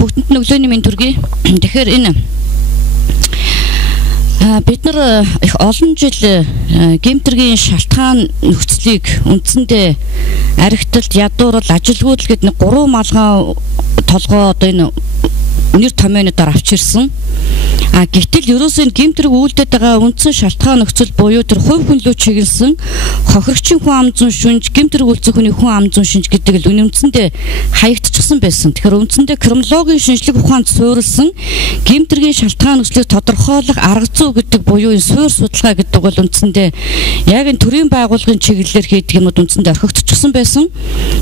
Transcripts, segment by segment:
бүгдэнд өглөөний мэнд хүргэе. Тэгэхээр энэ бид нар их олон жил гэмтэргийн шалтгаан нөхцөлийг үндсэндээ архиталт, ядуурл, ажилгүйдэл гэдэг нэг 3 малгай толгой одоо энэ нэр томьёоноор авч ирсэн. Гэтэл ерөөсөө гэмтрэг үйлдээд байгаа үндсэн шалтгаан нөхцөл буюу тэр хувь хүн лөө чиглэсэн хохирогчийн хүн ам зүүн шинж, гэмтрэг үйлцэх хүний хүн ам зүүн шинж гэдэг л үндсэндээ хаягдчихсан байсан. Тэгэхээр үндсэндээ криминологийн шинжлэх ухаанд суурилсан гэмтрэгийн шалтгаан нөхцөлийг тодорхойлох арга зүй гэдэг буюу энэ суур судалгаа гэдэг бол үндсэндээ яг энэ төрийн байгууллагын чиглэлээр хийдэг юмуд үндсэндээ орхигдчихсан байсан.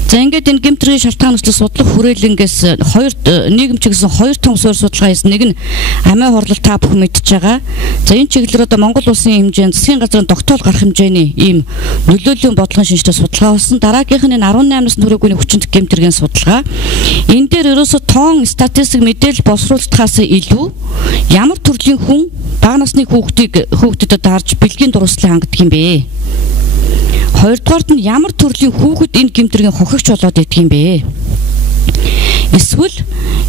За ингээд энэ гэмтрэгийн шалтгаан нөхцөлийг судлах хүрээлэнгээс нийгэм чиглэсэн 2 том суур судалгаа хийсэн. Нэг нь амиа хорлол та бүхэн мэдж байгаа. За энэ чиглэлээр одоо Монгол улсын хэмжээнд засгийн газрын тогтоол гарах хэмжээний ийм нөлөөллийн бодлогын шинжтэй судалгаа болсон. Дараагийнх нь 18-наас хүрээгүй хүчинт гэмтэргийн судалгаа. Энэ дээр ерөөсө тоон статистик мэдээлэл боловсруулалтаас илүү ямар төрлийн хүн бага насны хүүхдэд дарж бэлгийн дурлалыг хангадаг юм бэ? Хоёрдугаарт нь ямар төрлийн хүүхэд энэ гэмтэргийн хохигч болоод идэх юм бэ? Эсвэл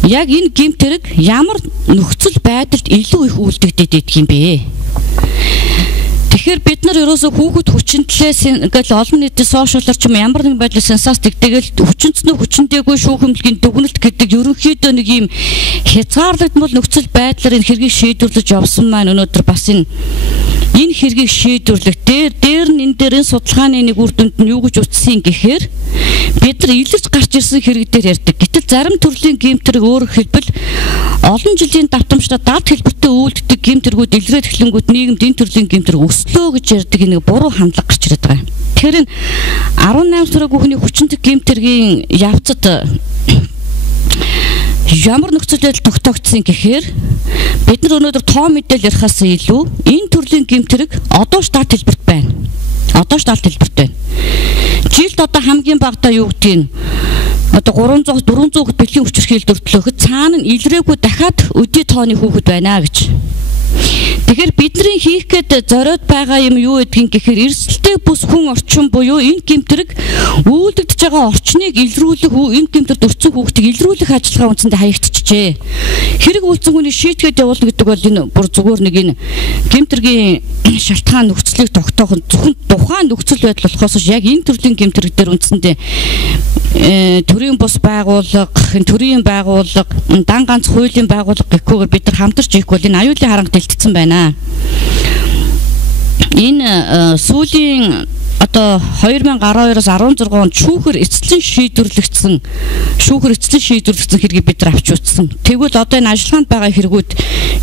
яг энэ гэмтэрэг ямар нөхцөл байдалд илүү их үйлдэгдээд идэх юм бэ? Тэгэхээр бид нар ерөөсөө хүүхэд хүчинтлээс ингээл олон нийтийн сошиалар ч юм ямар нэгэн байдлаар сенсац тэгдэгээл хүчинцнөө хүчиндээгүй шүүхэмлэгийн дүгнэлт гэдэг ерөнхийдөө нэг юм хязгаарлагдмал нөхцөл байдлаар энэ хэргийг шийдвэрлэж явсан маань өнөөдөр бас энэ хэргийг шийдвэрлэх дээр нь энэ дээр энэ судалгааны нэг үр дүнд нь юу гэж утсан гэхээр бид нар илэрч гарч ирсэн хэрэг дээр ярьдаг. Гэтэл зарим төрлийн гэмтэрэг өөрөөр хэлбэл олон жилийн давтамжтай дад хэлбэртэй үйлддэг гэмтэргүүд илрээд эхлэнгүүт нийгэмд энэ төрлийн гэмтэрэг өслөө гэж ярьдаг нэг буруу хандлага гарч ирээд байгаа. Тэгэхээр энэ 18 сураагүй хүний хүчинтэг гэмтэргийн явцад ямар нөхцөл байдал тогтоогдсон гэхээр бид нар өнөөдөр тоо мэдээлэл ярихаас илүү энэ төрлийн гэмтэрэг одоо штат хэлбэрт байна. Жилд одоо хамгийн багадаа юу гэдгийг одоо 300 400 бэлгийн хүчирхийлэл төртлөөхөд цаана нь илрээгүй дахиад өдий тооны хүүхэд байна гэж. Тэгэхээр бидний хийх гээд зориод байгаа юм юу гэдгийг гэхээр эрсдэлтэй бүс хүн орчин буюу энэ гэмтэрэг үйлдэгдэж байгаа орчныг илрүүлэх, энэ гэмтэрд өрцөн хүүхдийг илрүүлэх ажиллагаа үндсэндээ хаягдчихжээ. Хэрэг үйлцэн хүний шийдгээд явуулна гэдэг бол энэ бүр зүгээр нэг энэ гэмтэргийн шалтгаан нөхцөлийг тогтоох нь зөвхөн тухайн нөхцөл байдал болохоос яг энэ төрлийн гэмтэрэг дээр үндсэндээ төрийн бус байгууллага, төрийн байгууллага, дан ганц хуулийн байгууллага гэхгүйгээр бид нар хамтарч ийхгүй бол энэ аюулын харант дэлгэцсэн байна. Энэ сүүлийн одоо 2012-оос 16 онд шүүхэр эцэслэн шийдвэрлэгдсэн хэргийг бид нар авч үзсэн. Тэгвэл одоо энэ ажиллагаанд байгаа хэрэгүүд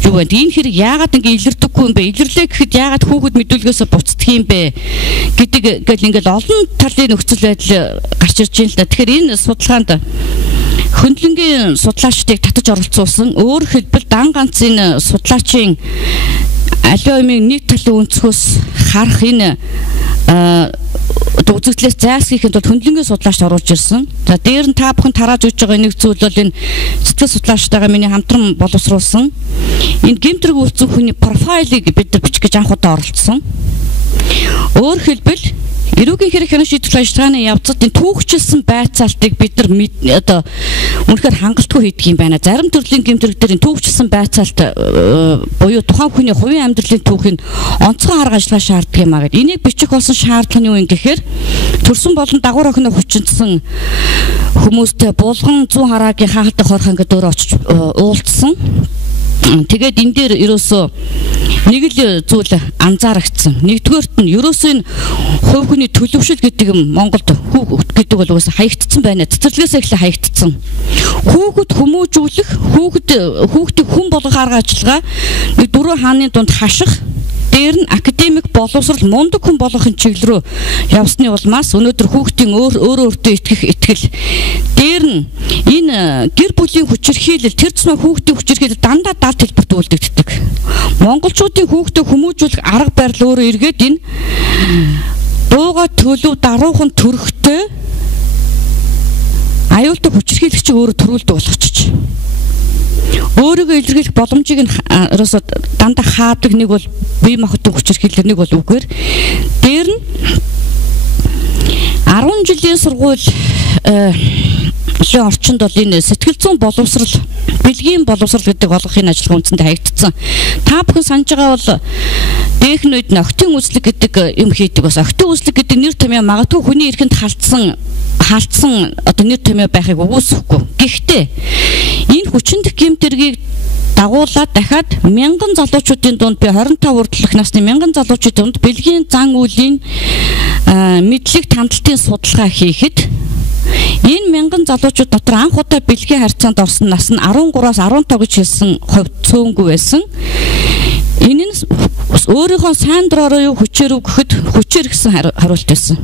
юу вэ? Энэ хэрэг яагаад ингэ илэрдэггүй юм бэ? Илэрлээ гэхэд яагаад хүүхэд мэдүүлгээс буцдаг юм бэ? гэдэг ингээл олон талын нөхцөл байдал гарч ирж байна л да. Тэгэхээр энэ судалгаанд хөндлөнгийн судлаачдыг татаж оролцуулсан. Өөр хэлбэл дан ганц энэ судлаачийн аливаа юмыг нэг талын өнцгөөс харах энэ үзэгдлээс зайлсхийхэд бол хөндлөнгийн судлаач оруулж ирсэн. За дээр нь та бүхэн тарааж үзэж байгаа нэг зүйл бол энэ сэтгэл судлаачтайгаа миний хамтран боловсруулсан. Энэ гэмтрэг үйлцэх хүний профайлыг бид нар бичих гэж анх удаа оролцсон. Өөр хэлбэл эрүүгийн хэрэг хянах шийдвэрлэх ажиллагааны явцад энэ түүхчилсэн байцаалтыг бид нар одоо үнэхээр хангалтгүй хийдэг юм байна. Зарим төрлийн гэмтрэг дээр энэ түүхчилсэн байцаалт буюу тухайн хүний хувийн амьдралын түүхийг онцгой арга ажиллагаа шаарддаг юм а гэдэг. Энийг бичих болсон шаардлага нь юу юм гэхээр төрсөн болон дагуур охиноо хүчинсэн хүмүүстэй булган зүүн хараагийн хаалттай хорхон гэдэг өөрөө очиж уулзсан. Тэгээд энэ дээр ерөөсөө нэг л зүйл анзаарагдсан. Нэгдүгээрт нь ерөөсөө энэ хувь хүний төлөвшил гэдэг юм Монголд хүүхэд гэдэг бол уусаа хаягдсан байна. Цэцэрлэгээс эхлээ хаягдсан. Хүүхэд хүмүүжүүлэх, хүүхдийг хүн болгох арга ажиллагаа нэг 4 хааны дунд хаших, дээр нь академик боловсрал мундаг хүн болгохын чиглэл рүү явсны улмаас өнөөдөр хүүхдийн өөртөө итгэх итгэл, дээр нь энэ гэр бүлийн хүчирхийлэл, тэр цэцмаа хүүхдийн хүчирхийлэл дандаа далд хэлбэрт үйлдэгддэг. Монголчуудын хүүхдээ хүмүүжүүлэх арга барил өөрөө эргээд энэ дууга төлөв даруухан төрхтэй аюултай хүчирхийлэгч өөрөө төрүүлдэг болгочих. Өөрийгөө илэрхийлэх боломжийг нь ерөөсөө дандаа хаадаг. Нэг бол бие махбодын хүчирхийлэл, нэг бол үгээр. Дээр нь 10 жилийн сургууль орчинд бол энэ сэтгэл зүйн боловсрал, бэлгийн боловсрал гэдэг олгохын ажиллагаа үндсэндээ хаягдсан. Та бүхэн санаж байгаа бол дээхэн үед октын үзлэг гэдэг юм хийдэг бас. Октын үзлэг гэдэг нэр томьёо магадгүй хүний эрхэнд халдсан одоо нэр томьёо байхыг үгүйсэхгүй. Гэхдээ энэ хүчиндх гэмтэргийг дагуулад дахиад 1000 залуучуудын дунд би 25 хүртэлх насны 1000 залуучуудын дунд бэлгийн зан үйлийн мэдлэг тандалтын судалгаа хийхэд энэ 1000 залуучууд дотор анх удаа бэлгийн харьцаанд орсон нас нь 13-аас 15 гэж хэлсэн хувьд цөөнгүй байсан. Энэ нь өөрийнхөө сайн дураараа юу хүчээр гэхэд хүчээр гэсэн хариулт байсан.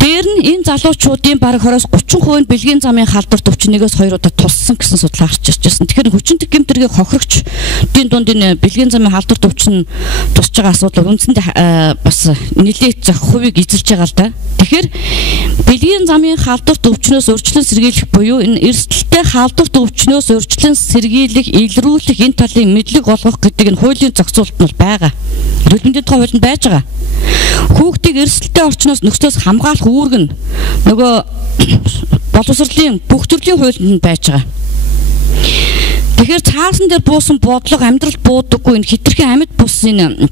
Дээр нь энэ залуучуудын бараг 20-30% нь бэлгийн замын халдварт өвчнөгөөс 2 удаа туссан гэсэн судалгаа гарч ирж байна. Тэгэхээр хүчинтэг гэмтэргийн хохирогчдын дунд энэ бэлгийн замын халдварт өвчин тусч байгаа асуудал үндсэндээ бас нэлээд зах хувийг эзэлж байгаа л да. Тэгэхээр бэлгийн замын халдварт өвчнөөс урьдчилан сэргийлэх буюу энэ эрсдэлтэй халдварт өвчнөөс урьдчилан сэргийлэх, илрүүлэх энэ талын мэдлэг олгох гэдэг энэ хуулийн зохицуулт нь байгаа. Эрүүл мэндийн тухай хуулинд байж байгаа. Хүүхдийг эрсдэлтэй орчноос нөхцөөс хамгаалах үүрэг нь нөгөө боловсролын бүх төрлийн хуулинд байж байгаа. Тэгэхээр цаасан дээр буусан бодлого амьдрал буудаггүй энэ хитрхэн амьд бус энэ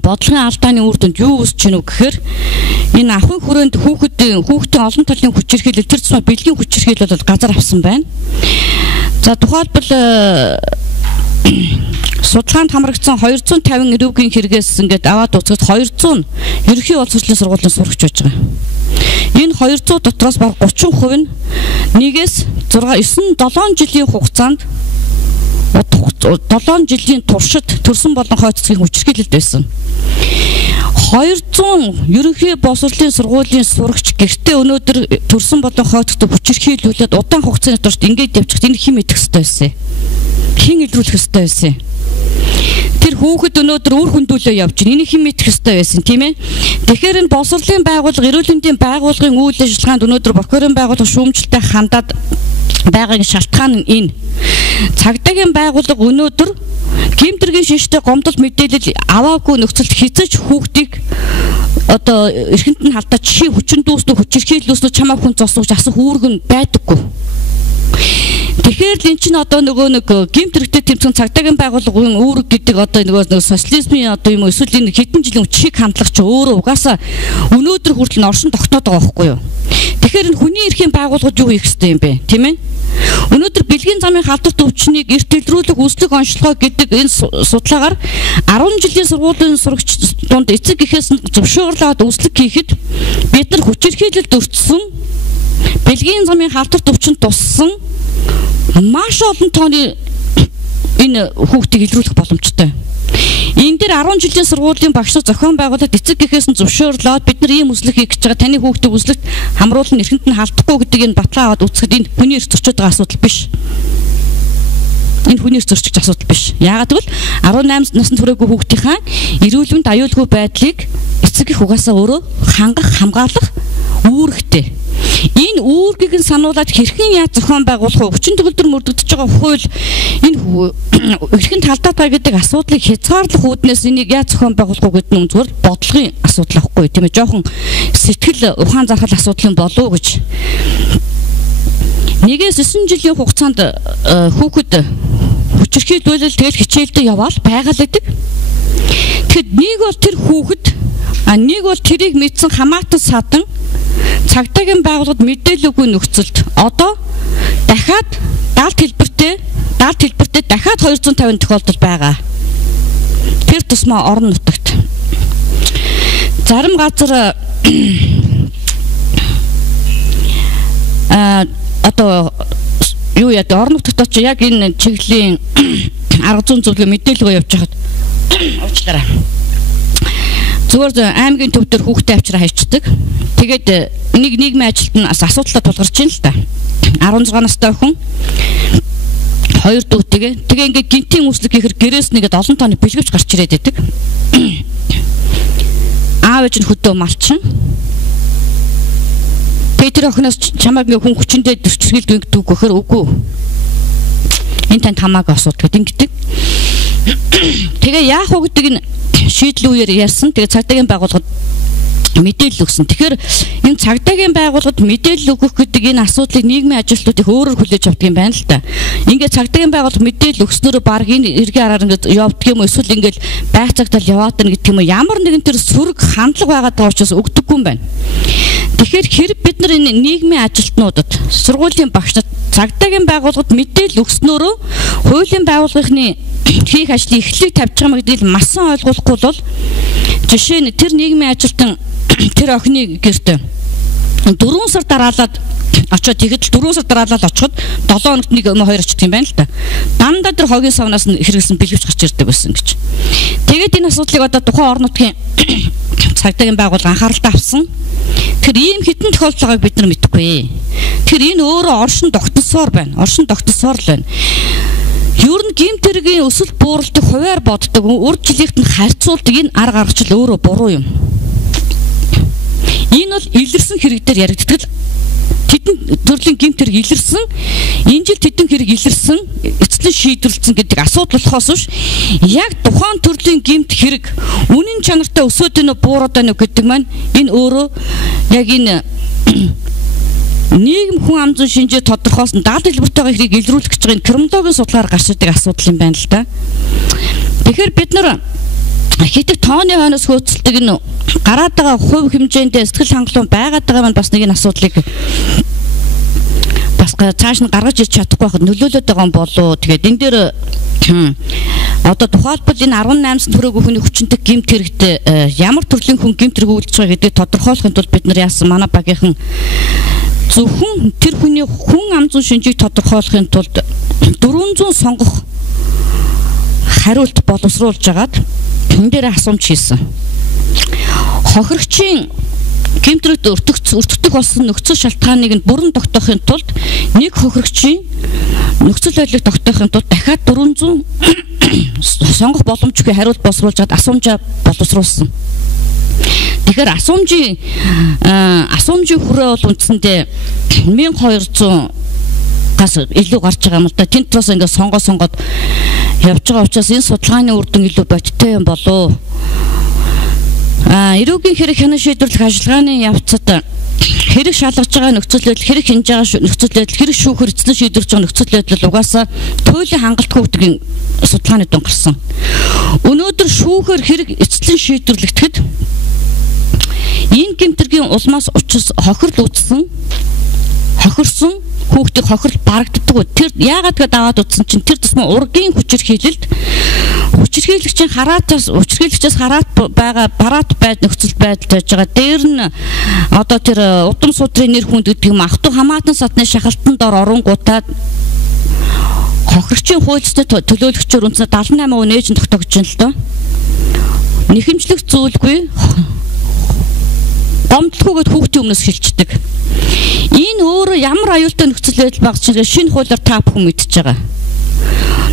бодлогын алдааны үр дүнд юу үүсэж гинүү гэхээр энэ ахын хүрээнд хүүхдийн олон талын хүчирхийлэл тэр тусмаа бэлгийн хүчирхийлэл бол газар авсан байна. За тухайлбал судалгаанд хамрагдсан 250 эрүүгийн хэрэгээс ингээд аваад үзэхэд 200 ерөнхий боловсролын сургуулийн сурагч байж байгаа. Энэ 200 дотроос баг 30% нь нэгээс 9-7 жилийн хугацаанд 7 жилийн туршид төрсөн болон хойцгийн хүчирхийлэлд байсан. 200 ерөнхий боловсролын сургуулийн сурагч гэртээ өнөөдөр төрсөн болон хойцогт хүчирхийлүүлээд удаан хугацааны туршид ингээд явчихсан энэ хэн мэдэх ёстой байсан. Хэн илрүүлэх ёстой байсан. Тэр хүүхэд өнөөдөр үр хөндүүлөө явж байна. Энийг хэн мэдэх ёстой байсан, тийм ээ? Тэгэхээр энэ боловсролын байгууллага, эрүүл мэндийн байгууллагын үйл ажиллагаанд өнөөдөр прокурорын байгууллага шүүмжлэлтэй хандаад байгаагийн шалтгаан нь энэ. Цагдаагийн байгууллага өнөөдөр гэмтэргийн шиштэй гомдол мэдээлэл аваагүй нөхцөлд хязгаарч хүүхдийг одоо эрхэнд нь халдаад жишээ хүчин дүүснө хүчирхийлүүлснө чамаа хүн зосгож асах үүрэг нь байдаггүй. Тэгэхээр энэ чинь одоо нөгөө нэг гэмтэрэгтэй тэмцэн цагдаагийн байгууллагын үүрэг гэдэг одоо нөгөө социализмын одоо юм уу эсвэл энэ хэдэн жилийн чиг хандлага чи өөрөө угаасаа өнөөдөр хүртэл оршин тогтоод байгаа байхгүй юу? Тэгэхээр энэ хүний эрхийн байгууллагууд юу хийх ёстой юм бэ? Тийм ээ? Өнөөдөр бэлгийн замын халдварт өвчнийг эрт илрүүлэх үүслэг онцлогоо гэдэг энэ судалгаагаар 10 жилийн сургуулийн сурагч дунд эцэг гэхээс зөвшөөрлөөд үүслэг хийхэд бид нар хүчирхийлэлд өртсөн бэлгийн замын халдварт өвчнөд туссан маш олон тооны энэ хүүхдийг илрүүлэх боломжтой. Энэ дээр 10 жилийн сургуулийн багш нар зохион байгуулалт эцэг гэхээс нь зөвшөөрлөөд бид нар ийм үзлэг хийх гэж байгаа. Таны хүүхдийн үзлэгт хамруулан эрхэнд нь халдахгүй гэдэг энэ батлаа аваад үзэхэд энэ хүний эрх зөрчиж байгаа асуудал биш. Энэ хүний эрх зөрчиж асуудал биш. Яагаад гэвэл 18 наснд хүрээгүй хүүхдийнхаа эрүүл мэнд аюулгүй байдлыг эцэг их угаасаа өөрөө хамгаалах үүрэгтэй. Энэ үүргийг нь сануулад хэрхэн яаж зохион байгуулах вэ? Хүчин төгөлдөр мөрдөгдөж байгаа хууль энэ эрхэнд халдаад байгаа гэдэг асуудлыг хязгаарлах үүднээс энийг яаж зохион байгуулах вэ гэдэг нь зүгээр бодлогын асуудал ахгүй тийм ээ. Жохон сэтгэл ухаан зархал асуудал юм болов уу гэж. 1-9 жилийн хугацаанд хүүхэд хүчирхийлүүлэл тэгэл хичээлдээ яваал байгаал гэдэг. Тэгэхэд нэг бол тэр хүүхэд нэг бол тэрийг мэдсэн хамаатан садан цагдаагийн байгууллагад мэдээлэлгүй нөхцөлд одоо дахиад даалт хэлбэртэй дахиад 250 тохиолдол байгаа. Тэр тусмаа орон нутагт зарим газар одоо юу яа орон нутагт очиж яг энэ чиглэлийн арга зүйн зөвлөгөө мэдээлэлгүй явж хахад уучлаарай. Зүгээр аймгийн төв дээр хүүхдээ авчраа хайчдаг. Тэгээд нэг нийгмийн ажилтнаас асуудалтай тулгарч ийн л та. 16 настай охин 2 дүүтэйгээ тэгээ ингээд гинтийн үүслэг хийхэр гэрээс нэгэд олон тооны бэлгэвч гарч ирээд байдаг. Аав ээж нь хөдөө малчин. Тэгээ тэр охиноос чамайг ингээ хүн хүчиндээ дөрчилгөөд гэдэг гэхээр үгүй. Энэ танд хамаагүй асуудал гэдэг. Тэгээ яах вэ гэдэг нь шийдэл үеэр ярьсан. Тэгээ цагдаагийн байгууллагад мэдээлэл өгсөн. Тэгэхээр энэ цагдаагийн байгууллагад мэдээлэл өгөх гэдэг энэ асуудлыг нийгмийн ажилтнууд их өөрөөр хүлээж авдаг юм байна л да. Ингээд цагдаагийн байгууллага мэдээлэл өгснөөрөө баг энэ эргийн араар ингээд явдаг юм уу, эсвэл ингээд байцаагтал яваад байна гэдэг юм уу, ямар нэгэн төр сөрөг хандлага байгаад байгаа учраас өгдөггүй юм байна. Тэгэхээр хэрэг бид нар энэ нийгмийн ажилтнуудад, сургуулийн багшнад цагдаагийн байгууллагад мэдээлэл өгснөөрөө хуулийн байгууллагын хийх ажлын эхлэлийг тавьж байгаа гэдгийг масан ойлгуулахгүй бол жишээ нь тэр нийгмийн ажилтан тэр охины гэрт 4 сар дараалаад очоод тэгэхэд 4 сар дараалаад очиход 7 хоногт нэг юм хоёр очдөг юм байна л да. Дандаа тэр хогийн савнаас нь хэрэгсэн бэлгэвч гарч ирдэг байсан гэж. Тэгээд энэ асуудлыг одоо тухайн орон нутгийн цагдаагийн байгууллага анхааралтай авсан. Тэр ийм хідэн тохиолдол байгааг бид нар мэдэхгүй. Тэр энэ өөрөө оршин тогтсоор байна. Оршин тогтсоор л байна. Ер нь гэмт хэргийн өсөлт бууралтыг хуваар боддог, урд жилийнх нь харьцуулдаг энэ арга аргачлал өөрөө буруу юм. Энэ бол илэрсэн хэрэг дээр яригддаг л тэдэн төрлийн гэмт хэрэг илэрсэн, энэ жил тэдэн хэрэг илэрсэн, эцлэн шийдвэрлсэн гэдэг асуудал болохоос биш яг тухайн төрлийн гэмт хэрэг үнэн чанартай өсөөд энэ буураад байна гэдэг маань энэ өөрөө яг энэ нийгэм хүн ам зүйн шинжээ тодорхойлсон даалт хэлбэртэйгээ хэрийг илрүүлэх гэж байгаа энэ криминологийн судлаар гарч ирдэг асуудал юм байна л да. Тэгэхээр бид нар хитэг тооны хойноос хөөцөлдөг энэ гараад байгаа хувь хэмжээндээ сэтгэл хангалуун байгаад байгаа маань бас нэг энэ асуудлыг бас цааш нь гаргаж ирч чадахгүй байхад нөлөөлөд байгаа юм болоо. Тэгээд энэ дээр одоо тухайлбал энэ 18-нд төрөөгүй хүний хүчинтэй гэмт хэрэгтээ ямар төрлийн хүн гэмт хэрэг үйлдэж байгаа гэдгийг тодорхойлохын тулд бид нар яасан манай багийнхан зөвхөн тэр хүний хүн ам зүйн шинжийг тодорхойлохын тулд 400 сонгох хариулт боловсруулж агаад энэ дээр асуумж хийсэн. Хохирогчийн гэмтрэгт өртөгдөх болсон нөхцөл шалтгааныг нь бүрэн тогтоохын тулд нэг хохирогчийн нөхцөл байдлыг тогтоохын тулд дахиад 400 сонгох боломжгүй хариулт боловсруулж агаад асуумжаа боловсруулсан. Тэгэхээр асуумжийн хүрээ бол үндсэндээ 1200-аас илүү гарч байгаа юм л да. Тэнтрээс ингээд сонгоод явж байгаа учраас энэ судалгааны үр дүн илүү бодиттой юм болов. Эрүүгийн хэрэг хянан шийдвэрлэх ажиллагааны явцад хэрэг шалгаж байгаа нөхцөл байдал, хэрэг хянаж байгаа нөхцөл байдал, хэрэг шүүхэр эцлэн шийдвэрлэж байгаа нөхцөл байдал угаасаа туйлын хангалтгүй гэдгийг судалгааны дүн гарсан. Өнөөдөр шүүхэр хэрэг эцлэн шийдвэрлэгдэхэд энэ гэмтэргийн улмаас учраас хохирол үүссэн, хохирсон хүүхдийн хохирол барагддаг. Тэр яагаад гэдээ даваад утсан чинь тэр тусмаа ургийн хүчирхийлэгчийн хүчирхийлэгчээс хараат байгаа бараат байд нөхцөл байдал байж байгаа. Дээр нь одоо тэр удам судрын нэр хүнд гэдэг юм ах トゥ хамаатан садны шахалтанд оронгуудаад хохирогчийн хуульчтай төлөөлөгчөөр үндсээ 78% нээж нь тогтоогдож байна л доо. Нэхэмжлэх зүйлгүй гомдлохгүйгээд хүүхдийн өмнөөс хэлчихдэг. Энэ өөрөө ямар аюултай нөхцөл байдал баг чинь шинэ хуулиар та бүхэн мэдчихэж байгаа.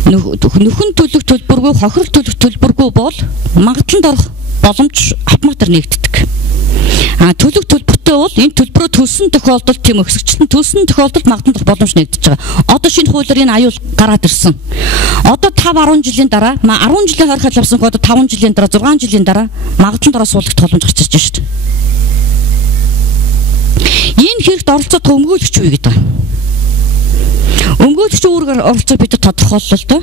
Нөхөн төлөх төлбөргүй, хохирол төлөх төлбөргүй бол магадлалд орох боломж автоматар нэгддэг. Төлөх төлбөртэй бол энэ төлбөрөө төлсөн тохиолдолд тийм өсгчлэн төлсөн тохиолдолд магадлалд орох боломж нэгдэж байгаа. Одоо шинэ хуулиар энэ аюул гараад ирсэн. Одоо 5-10 жилийн дараа, 10 жилийн хорхол авсан одоо 5 жилийн дараа, 6 жилийн дараа магадлалд орох суулгах боломж гарч ирж байна шүү дээ. Энэ хэрэгт оролцоод өмгөөлөгч үү гэдэг. Өмгөөлөгч үүргээр оролцоо бид тодорхойллоо л доо.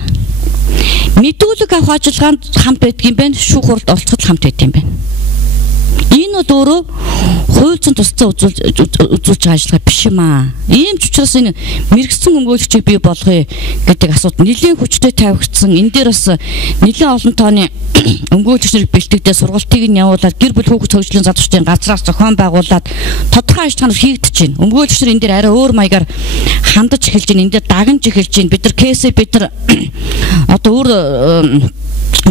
Мэдүүлэг авах ажиллагаанд хамт байдаг юм байна, шүүх хуралд оролцоход хамт байдаг юм байна. Энэ бол өөрөө хуульцсан тусцаа үзүүлж байгаа ажиллагаа биш юм аа. Ийм ч учраас энэ мэрэгсэн өмгөөлөгчийг бий болгоё гэдэг асуудал нэлийн хүчтэй тавигдсан. Энэ дээр бас нэлийн олон тооны өмгөөлөгч нарыг бэлтгэдээ сургалтыг нь явуулаад гэр бүл хүүхэд хөгжлийн задварчдын газраас зохион байгуулад тодорхой ажиллагаанаар хийгдэж байна. Өмгөөлөгч нар энэ дээр арай өөр маягаар хандаж эхэлж байна. Энэ дээр дагнж эхэлж байна. Бид нар одоо өөр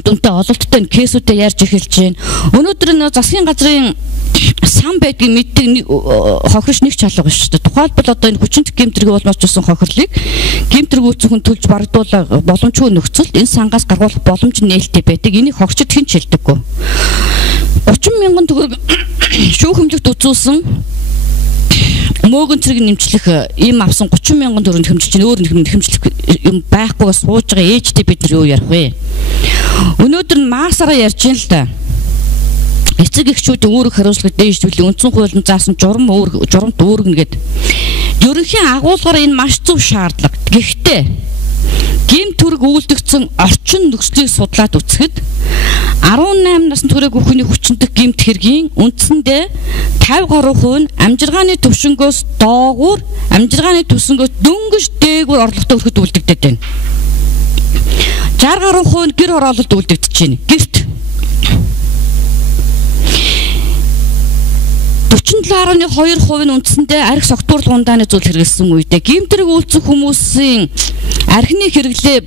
дүнтэй ололттой кейсүүдээ ярьж эхэлж байна. Өнөөдөр энэ засгийн газрын сан байдгийг мэддэг хохирч нэг чалга биш шүү дээ. Тухайлбал одоо энэ хүчинт гэмтрэг болмоос жусан хохирлыг гэмтрэг үүсгэн төлж бардуулах боломжгүй нөхцөлд энэ сангаас гаргуулах боломж нээлттэй байдаг. Энийг хохирчд хэн ч хэлдэггүй. 30 мянган төгрөг шүүх хэмжлэгт үзүүлсэн мөөгөн цэрэг нэмчлэх им авсан 30 мянган төгрөг хэмжилж чинь өөр нэмчлэх юм байхгүйгээс сууж байгаа ээжтэй бид нар юу ярих вэ? Өнөөдөр нь маасаараа ярьж байна л да. эцэг эхчүүдийн үүрэг хариуцлагыг дээшлүүлэн үндсэн хуулийн заасан журамт үүргэнэ гэдэг. Ерөнхий агуулгаар энэ маш зөв шаардлага. Гэхдээ гэмт хэрэг үйлдэгдсэн орчин нөхцөлийг судлаад үзэхэд 18 насны хүрээгүй хүний хүчнэх гэмт хэргийн үндсэндээ 50% нь амжиргааны төвшнгөөс доогуур, амжиргааны төвшнгөөс дөнгөж дээгүүр орлоготой хүрэхэд үйлдэгдэж байна. 60% нь гэр хороололд үйлдэгдэж байна. Гэрт 47.2% нь үндсэндээ арх согтуурлын ундааны зүйл хэрэгэлсэн үедээ гэмт хэрэг үйлцэх хүмүүсийн архины хэрэглээ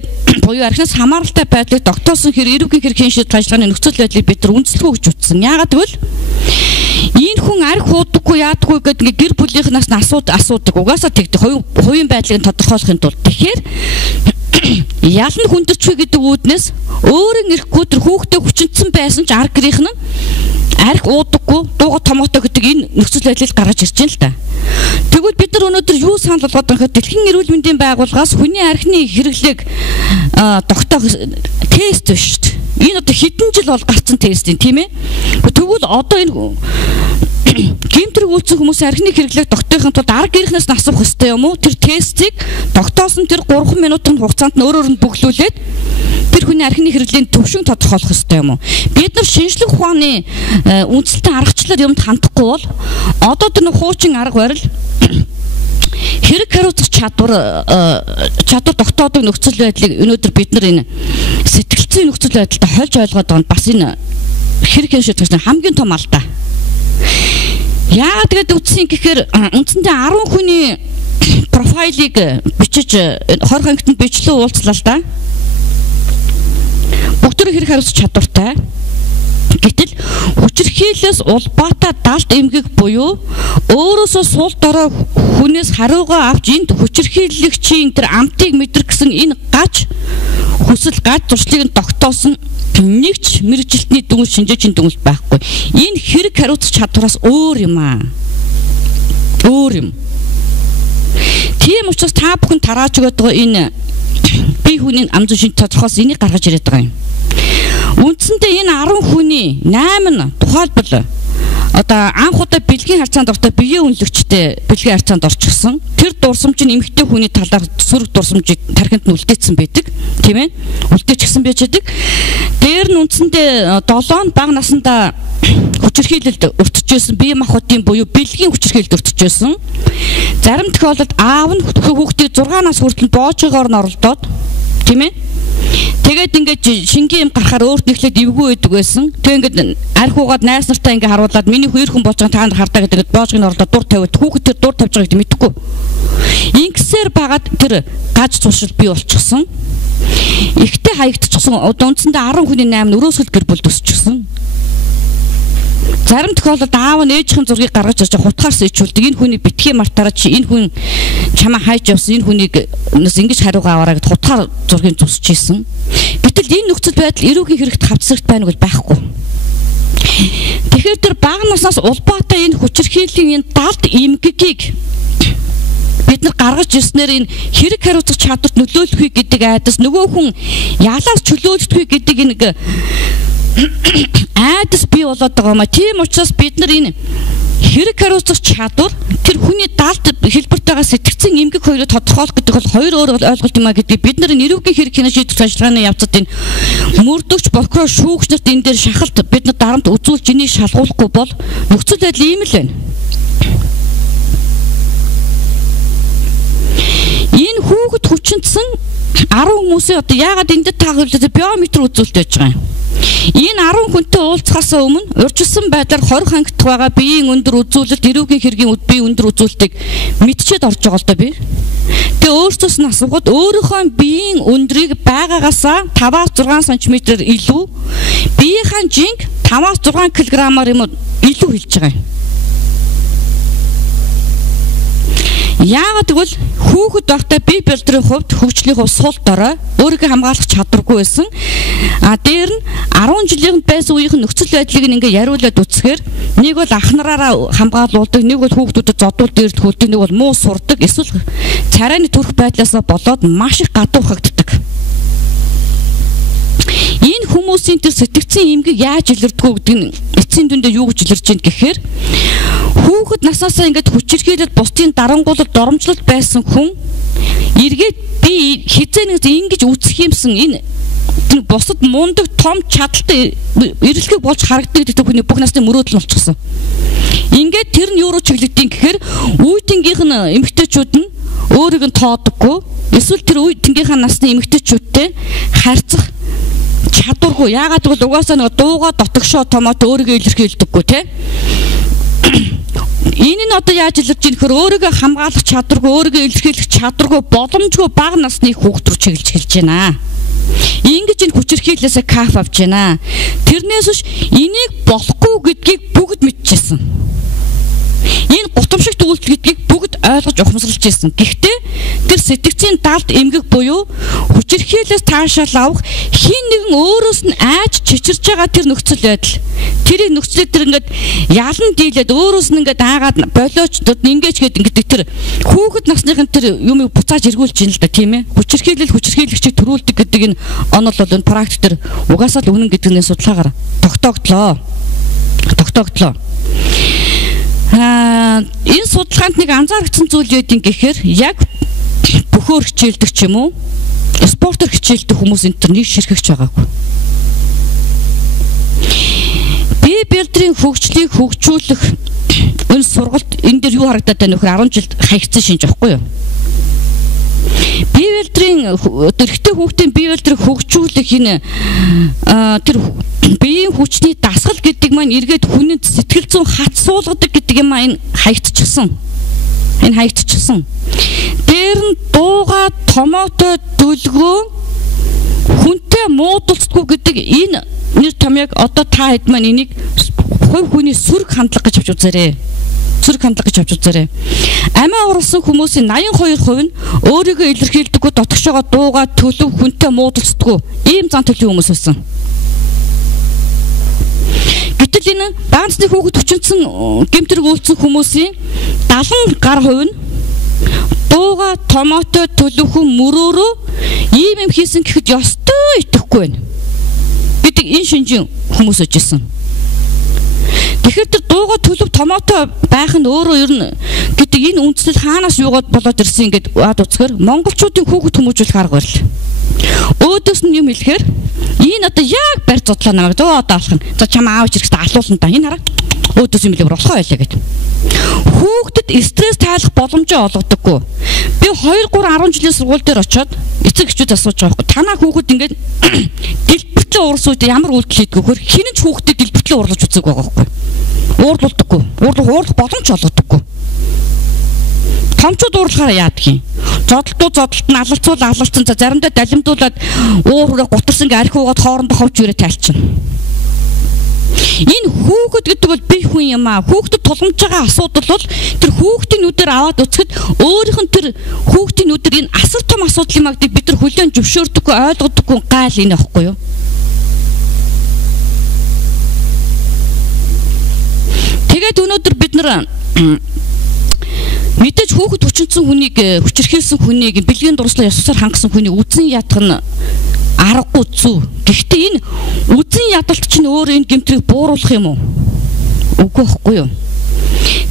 буюу архинаас хамааралтай байдлыг тогтоосон эрүүгийн хэргийн шийдвэр ажиллагааны нөхцөл байдлыг бид нар үндэслэхөө гэж үзсэн. Яагаад гэвэл энэ хүн арх уудаггүй яадаггүй гэдэг гэр бүлийнхнаас нь асуудаг. Угаасаа тэгдэг. Хувийн байдлыг тодорхойлохын тулд. Тэгэхээр ялан хүндэрчгүй гэдэг үүднээс өөрийн эрэхгүй тэр хүүхдээ хүчнэцсэн байсан ч арх гэрийнх нь арх уудаггүй дууга томоотой гэдэг энэ нөхцөл байдлыг гаргаж ирж байна л да. Тэгвэл бид нар өнөөдөр юу санал болгоод байгаа гэхээр Дэлхийн эрүүл мэндийн байгууллагаас хүний архины хэрэглээг тогтоох тест биш шүү дээ. Энэ одоо хэдэн жил бол гарсан тест юм тийм ээ. Тэгвэл одоо энэ гэмт хэрэг үйлцэн хүмүүсийн архины хэрэглээг тогтоохын тулд арга гэрхнээс нь асуух хэрэгтэй юм уу? Тэр тестийг тогтоосон тэр 3 минутын хугацаанд нь өөрөөр нь бүглүүлээд тэр хүний архины хэрэглээний төвшинг тодорхойлох хэрэгтэй юм уу? Бид нар шинжлэх ухааны үндсэлтэй аргачлалаар юмд хандахгүй бол одоо тэр хуучин арга барил хэрэг хариуцах чадвар тогтоодог нөхцөл байдлыг өнөөдөр бид нар энэ сэтгэлзэн нөхцөл байдалтай хольж ойлгоод байгаа нь бас энэ хэрэг шийдвэрлэх хамгийн том алдаа. Яагаад гэдэг үтсийн гэхээр үндсэндээ 10 хүний профайлыг бичиж 20 хангалтанд бичлэн уулзлаа л да. Бүгд хэрэг хариуцах чадвартай. Гэтэл хүчирхийлээс улбаатай далд эмгэг буюу өөрөөсөө сул дорой хүнээс хариугаа авч энд хүчирхийлэгчийн тэр амтыг мэдрэх гэсэн энэ хүсэл зуршлыг нь тогтоосон нэг ч мэрэгжилтний дүнс шинжээчийн дүнс байхгүй. Энэ хэрэг хариуцах чадвараас өөр юм аа. Өөр юм. Тийм учраас та бүхэн тарааж өгöd байгаа энэ бие хүний ам зүйн шинж тодорхойлсон энийг гаргаж ирээд байгаа юм. Үндсэндээ энэ 10 хүний 8 нь тухайлбал одоо анх удаа бэлгийн харьцаанд ортой биеийн үнэлэгчтэй бэлгийн харьцаанд орчихсон. Тэр дурсамж нь эмэгтэй хүний талаар сөрөг дурсамжийг тархинд нь үлдээсэн байдаг, тийм ээ? Үлдээчихсэн байж байдаг. Дээр нь үндсэндээ 7 бага насндаа хүчирхийлэлд өртөжсэн бие махбодын буюу бэлгийн хүчирхийлэлд өртөжсэн. Зарим тохиолдолд аав нь хүүхдийг 6 нас хүртэл боожгоор нь оролдоод, тийм ээ? Тэгээд ингээд шингийн юм гарахаар өөрт нэхлээд эвгүй байдаг байсан. Тэгээд ингээд арх угаад найс нартай ингээд харуулад миний хоёр хүн болж байгаа та нар хардаа гэдэг боожгийг орлоо дур тавиад хүүхэд тэр дур тавьж байгааг мэдэхгүй. Ингэсээр багад тэр гаж цуушил бий болчихсон. Ихтэй хаягдчихсан. Одоо үндсэндээ 10 хүний 8 нь өрөөсгөл гэр бүл төсчихсөн. Зарим тохиолдолд аав нь ээжийн зургийг гаргаж ирж хутгаарс ичүүлдэг. Энэ хүний битгий мартаараа чи энэ хүн чамаа хайж явсан энэ хүнийг нас ингэж хариугаа аваараа гэд хутгаар зургийг зүсэж ийсэн. Гэтэл энэ нөхцөл байдал эрүүгийн хэрэгт хавцсагт байна гэж байхгүй. Тэгэхээр тэр бага наснаас улбаатай энэ хүчирхийллийн энэ далд эмгэгийг бид нар гаргаж ирснээр энэ хэрэг хариуцах чадварт нөлөөлөх гэдэг айдас нөгөө хүн ялаас чөлөөлдөх гэдэг энэ айдас бий болоод байгаа маа. Тийм учраас бид нар энэ хэрэг хариуцах чадвар тэр хүний далд хэлбэртэйгээ сэтгцэн эмгэг хоёроо тодорхойлох гэдэг бол хоёр өөр ойлголт юм а гэдгийг бид нар эрүүгийн хэрэг шийдвэрлэх ажиллагааны явцад энэ мөрдөгч прокурор шүүгч нарт энэ дээр шахалт бид нар дарамт үзүүлж энийг шалгуулахгүй бол нөхцөл байдал ийм л байна. Энэ хүүхэд хүчнэсэн 10 хүмүүсээ одоо яагаад энд тааруулаад биометр үзүүлэлт байж байгаа юм. Энэ 10 хүнтэй уулзахаас өмнө урьдчилсан байдлаар 20 хангах байгаа биеийн өндөр үзүүлэлт эрүүгийн хэргийн бие өндөр үзүүлэлтийг мэдчихэд орж байгаа л да би. Тэгээ өөрсдөөс нь асуугаад өөрийнхөө биеийн өндрийг байгаагаасаа 5-6 см илүү биеийн жинг 5-6 кг-аар юм илүү хэлж байгаа юм. Яагаад гэвэл хүүхэд байхдаа бие бэлтрийн хувьд хөгжлийн хувь сул дорой өөрийгөө хамгаалах чадваргүй байсан. Дээр нь 10 жилийн байсан үеийн нөхцөл байдлыг ингээ яриулаад үцхээр нэг бол ах нараараа хамгаалуулдаг, нэг бол хүүхдүүдэд зодуул дээрд хөлдөг, нэг бол муу сурдаг, эсвэл царайны төрх байдлаасаа болоод маш их гадуурхагддаг. Энэ хүмүүсийн тэр сэтгцэн эмгэг яаж илэрдэггүй гэдэг нь эцсийн дүндээ юу гэж илэрж байна гэхээр хүүхэд насаасаа ингээд хүчирхийлэл бусдын дарангуулалт доромжлолт байсан хүн эргээд би хизээ нэг ингэж үсэх юмсан энэ бусад мундаг том чадaltaй эрэлхийг болж харагддаг гэдэг хүний бүх насны мөрөөдөл болчихсон. Ингээд тэр нь юу руу чиглэгдэн гэхээр үеийнхийнх нь эмэгтэйчүүд нь өөрийг нь тоодоггүй эсвэл тэр үеийнхээ насны эмэгтэйчүүдтэй харьцах чадваргүй. Яагаад гэвэл угаасаа нэг дууга дотогшоо томоод өөрийгөө илэрхийлдэггүй те. Энэ нь одоо яаж илэрж ийм хөр өөрийгөө хамгаалах чадваргүй, өөрийгөө илэрхийлэх чадваргүй боломжгүй бага насны хүүхд рүү чиглэж хэлж байна. Ингэж энэ хүчирхийлэлээс каф авч байна. Тэрнээс биш энийг болохгүй гэдгийг бүгд мэдчихсэн. Энэ гутамшигт үйлдэл гэдгийг бүгд ойлгож ухамсарлаж ирсэн. Гэхдээ тэр сэтгцийн далд эмгэг буюу хүчирхийлэлээс таашаал авах хин нэгэн өөрөөс нь айж чичирж байгаа тэр нөхцөл байдал. Тэрийг нөхцөлөд тэр ингээд ялан дийлээд өөрөөс нь ингээд аагаад болоочдод ингэж гэдэг тэр хүүхэд насныхын тэр юмыг буцааж эргүүлж ийн л да тийм ээ. Хүчирхийлэгчийг төрүүлдэг гэдэг энэ онол бол энэ практик тэр угаасаа л үнэн гэдгний судалгаагаар тогтоогдлоо. Энэ судалгаанд нэг анзаарчихсан зүйл юу гэхээр яг бөхөөр хичээлдэг ч юм уу спортоор хичээлдэг хүмүүс энэ төр нэг ширхэгч байгаагүй. Бие бэлтрийн хөгжлийг хөгжүүлэх энэ сургалт энэ дэр юу харагдаад байна вэ? 10 жилд хаягдсан шинж аахгүй юу? Бие бэлтрийн эрэгтэй хүүхдийн бие бэлтрийг хөгжүүлэх энэ тэр биеийн хүчний дасгал гэдэг маань эргээд хүнэд сэтгэл зүйн хат суулгадаг гэдэг юм энэ хаягдчихсан. Дээр нь дууга томоотой дүлгөө хүнтэй муудалцдаггүй гэдэг энэ нэр томьёог одоо та хэд маань энийг хувь хүний сөрөг хандлага гэж авч үзээрэй. Амиа оруулсан хүмүүсийн 82% нь өөрийгөө илэрхийлдэггүй, дотгошоогоо дуугаа төлөв хүнтэй муудалцдаггүй ийм зан төлийн хүмүүс байсан. Гэтэл энэ баанцны хүүхэд хүчинсэн гэмтрэг үйлцсэн хүмүүсийн 70 гаруй хувь нь дууга томоотой төлөвхөн мөрөөрөө ийм юм хийсэн гэхэд ёстой итгэхгүй байна гэдэг энэ шинжийн хүмүүс өжсэн. Тэгэхээр тэр дууга төлөв томоотой байх нь өөрөө ер нь гэдэг энэ үндсэл хаанаас юугаад болоод ирсэн ингээд бад үзэхээр монголчуудын хүүхэд хүмүүжүүлэх арга барил. Өөдөөс нь юм хэлэхээр энэ одоо яг барь зодлоо намайг зөө одоо алах нь. За чамаа аавч ирэхдээ алуулна та. Энэ хараа. Өөдөөс юм хэлээ болохоо байлаа гэд. Хүүхдэд стресс тайлах боломжоо олгодоггүй. Би 2-3 10 жилийн сургууль дээр очиод эцэг эхчүүд асууж байгаа байхгүй. Танаа хүүхэд ингээд дэлбэртлээ уурс үед ямар үйлдэл хийдэг вөхөр хинэн ч хүүхдэд дэлбэртлээ уурлаж үзэг байгаа байхгүй. Уурлуулдаггүй. Уурлах боломж олгодоггүй. Томчууд уурлахаараа яадаг юм. Зодолт нь алалцсан за заримдаа далимдуулаад уурхаа гутарсан ингээ архи уугаад хоорондоо ховж ирээ тайлчихна. Энэ хүүхэд гэдэг бол бие хүн юм аа. Хүүхдэд тулгамж байгаа асуудал бол тэр хүүхдийн нүдээр аваад үзэхэд өөрийнх нь тэр хүүхдийн нүдээр энэ асар том асуудал юм аа гэдэг бид нар хүлээн зөвшөөрдөггүй, ойлгодоггүй гайл энэ аахгүй юу? Тэгээд өнөөдөр бид нар мэдээж хүүхэд хүчинсэн хүнийг хүчирхийлсэн хүнийг бэлгийн дурслаа ёсоор хангасан хүнийг үзэн ядах нь аргагүй зүв. Гэхдээ энэ үзэн ядалт чинь өөрөө энэ гэмтрийг бууруулах юм уу? Үгүй байхгүй юу?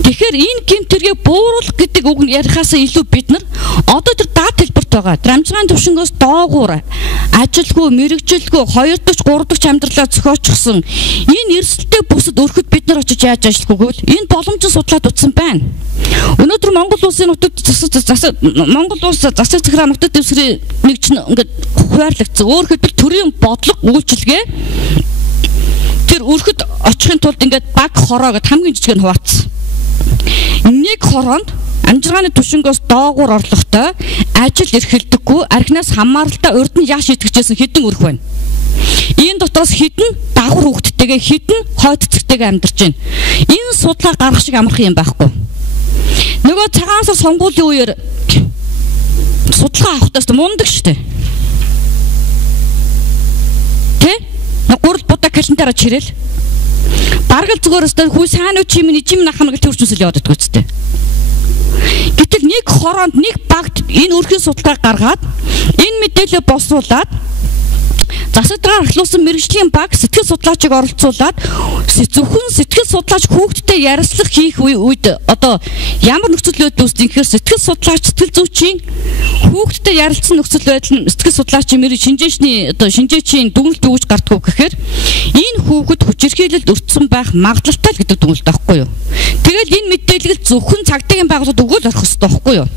Тэгэхээр энэ гэмтрийг бууруулах гэдэг үг нь ярихаасаа илүү бид нар одоо тэр дат хэлбэрт байгаа. Тэр амжиргааны төвшнгөөс доогуур ажилгүй, мэрэгжилгүй 2-3 дахь амьдралаа зохиочихсон энэ эрсдэлтэй бүсэд өрхөд бид нар очиж яаж ажиллах вэ гэвэл энэ боломжийг судлаад утсан байна. Өнөөдөр Монгол улсын нутагт Монгол улс засаг захиргаа нутаг дэвсгэрийн нэг чинь ингээд хуваарлагдсан. Өөр хэлбэл төрийн бодлого үйлчилгээ тэр өрхөд очихын тулд ингээд баг хороо гэд хамгийн жижиг нь хуваацсан. Нэг хороонд амжиргааны түвшингөөс доогуур орлоготой ажил эрхэлдэггүй архинаас хамааралтай урд нь яаш итгэжсэн хэдэн өрх байна. Энэ дотроос хэдэн дагвар хүүхдтэйгээ хэдэн хойд цэгтэйгээ амьдарч байна. Энэ судлаа гаргах шиг амархан юм байхгүй. Нөгөө цагаан сар сонгуулийн үеэр судалгаа авахтаас мундаг штэ. Тэ? Гурал будаа календараа чирээл. Баргал зүгээр өстой хүү сайн уу чимэн ижим нахам гэж төрчмөсөл яваад идэггүй зү. Гэтэл нэг хороонд нэг багт энэ өрхийн судалгаа гаргаад энэ мэдээлэл боловсруулад засаг дарга ахлуулсан мэргэжлийн баг сэтгэл судлаачийг оролцуулаад зөвхөн сэтгэл судлаач хүүхдтэй ярилцлага хийх үед одоо ямар нөхцөл байдал үүсдэг гэхээр сэтгэл судлаач сэтгэл зүйчийн хүүхдтэй ярилцсан нөхцөл байдал нь сэтгэл судлаачийн шинжээчийн дүгнэлт өгж гардггүй гэхээр энэ хүүхэд хүчирхийлэлд өртсөн байх магадлалтай гэдэг дүгнэлт байхгүй юу. Тэгэл энэ мэдээлэл зөвхөн цагдаагийн байгууллагад өгөөл орох ёстой байхгүй юу.